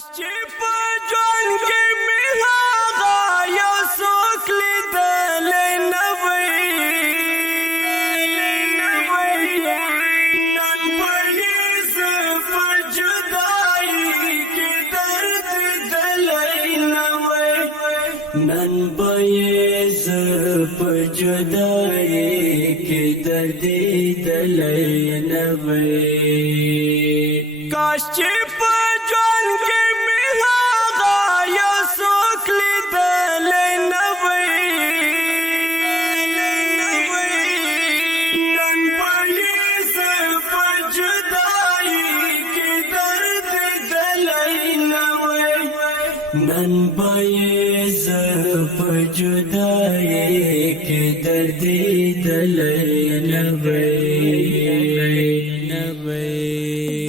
کاش چې په ژوند کې مې هغه یو څوک لیدلی نه وی نن به یې زه په جدایۍ کې درد لیدلی نه وی نن به یې زه په جدایۍ کې درد لیدلی نه وی کاش چې په ژوند کې مې هغه یو څوک لیدلی نه وی نن به یې زه په جدایۍ کې درد لیدلی نه وی نن به یې زه په جدایۍ کې درد لیدلی نه وی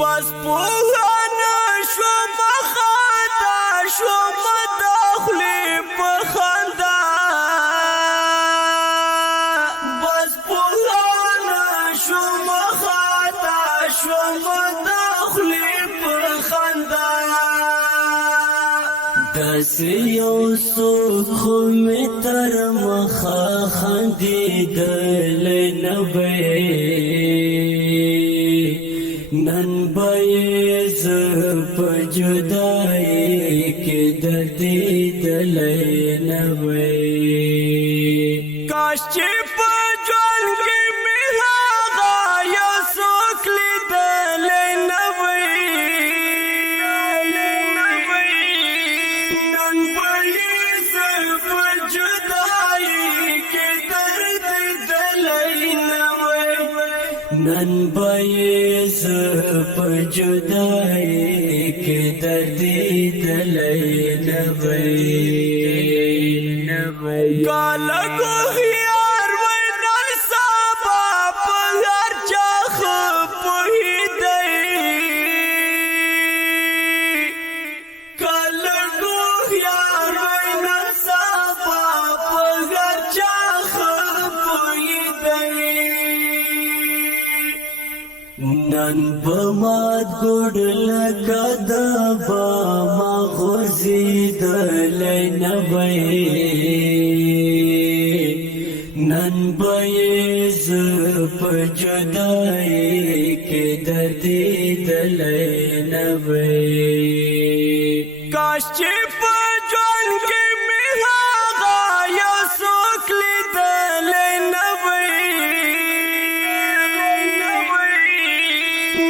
بس پوهانه شوم خطا شوم د خولې په خندا بس پوهانه شوم خطا شوم د خولې په خندا داسې یو څوک خو مې تر مخه خندېدلی نه وی نن به یې زه په جدایۍ کې درد لیدلی نه وی کاش چې په ژوند کې مې هغه یو څوک لیدلی نه وی نن به یې زه په جدایۍ کې درد لیدلی نه وی نن به یې زه په جدایۍ کې درد لیدلی نه وی کاله هوښیار وی نن سبا په هر چا ښه پوهېدی کاله هوښیار وی نن سبا په هر چا ښه پوهېدی نن به مات ګوډ لکه د باما غورځېدلی نه وی نن به یې زه په جدایۍ کې درد لیدلی نه وی کاش چې په ژوند کې مې هغه یو څوک لیدلی نه وی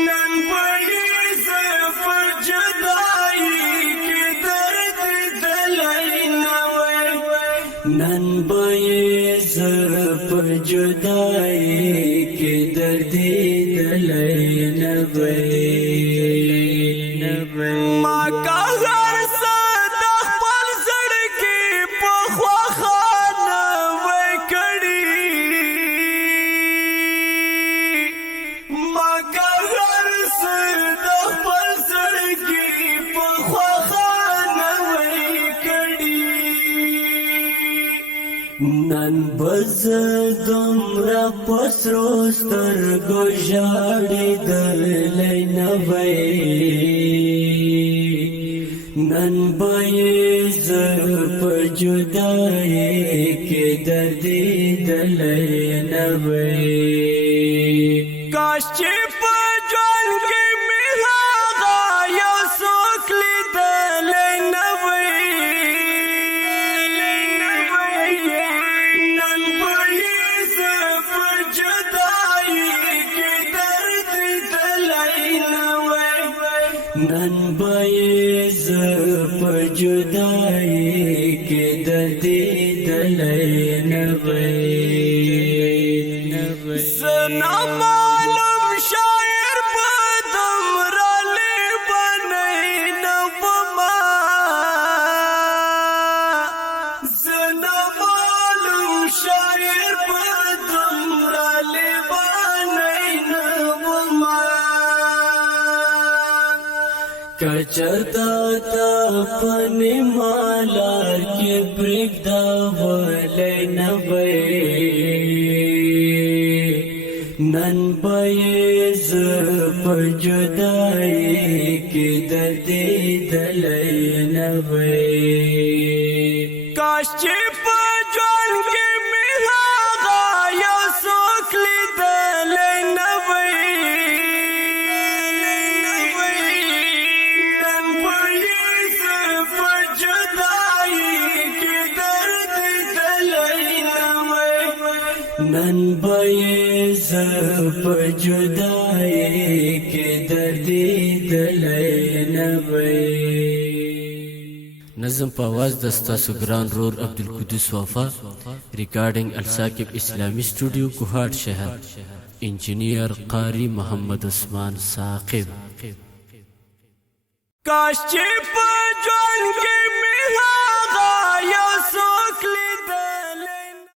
نن به یې زه په جدایۍ کې درد لیدلی نه وی نن به یې زه په جدایۍ کې درد لیدلی نه وی ما که هر څه د خپل زړګي په خواښه نه وی کړي ما که هر څه د خپل زړګي په خواښه نه وی کړي نن به زه دومره په سرو سترګو ژاړېدلی نه وی نن به یې زه په جدایۍ کې درد لیدلی نه وی کاش چې په ژوند کې مې هغه یو څوک لیدلی نه وی نن به یې زه په جدایۍ کې درد لیدلی نه وی نن به یې زه په جدایۍ کې درد لیدلی نه وی زه نامعلوم شاعر په دومره لیونی نه ومه زه نامعلوم شاعر په دومره لیونی نه ومه که چرته تا په نیمه لار کې پرېږدولی نه وی نن به یې زه په جدایۍ کې درد دلی نوی کاش چی پا جوان کی می آغا یو سوک لیدلی نوی نن پاییز پا جدائی کی درد دلی نوی نن پاییز پا جدائی کی درد دلی نوی نظم په आवाज د ستاسو ګران رور عبدالقدوس وفا ریکارډینګ الثاقب اسلامی سټوډیو کوهاټ شهر انجینیر قاری محمد عثمان ثاقب کاش چې په ژوند کې مې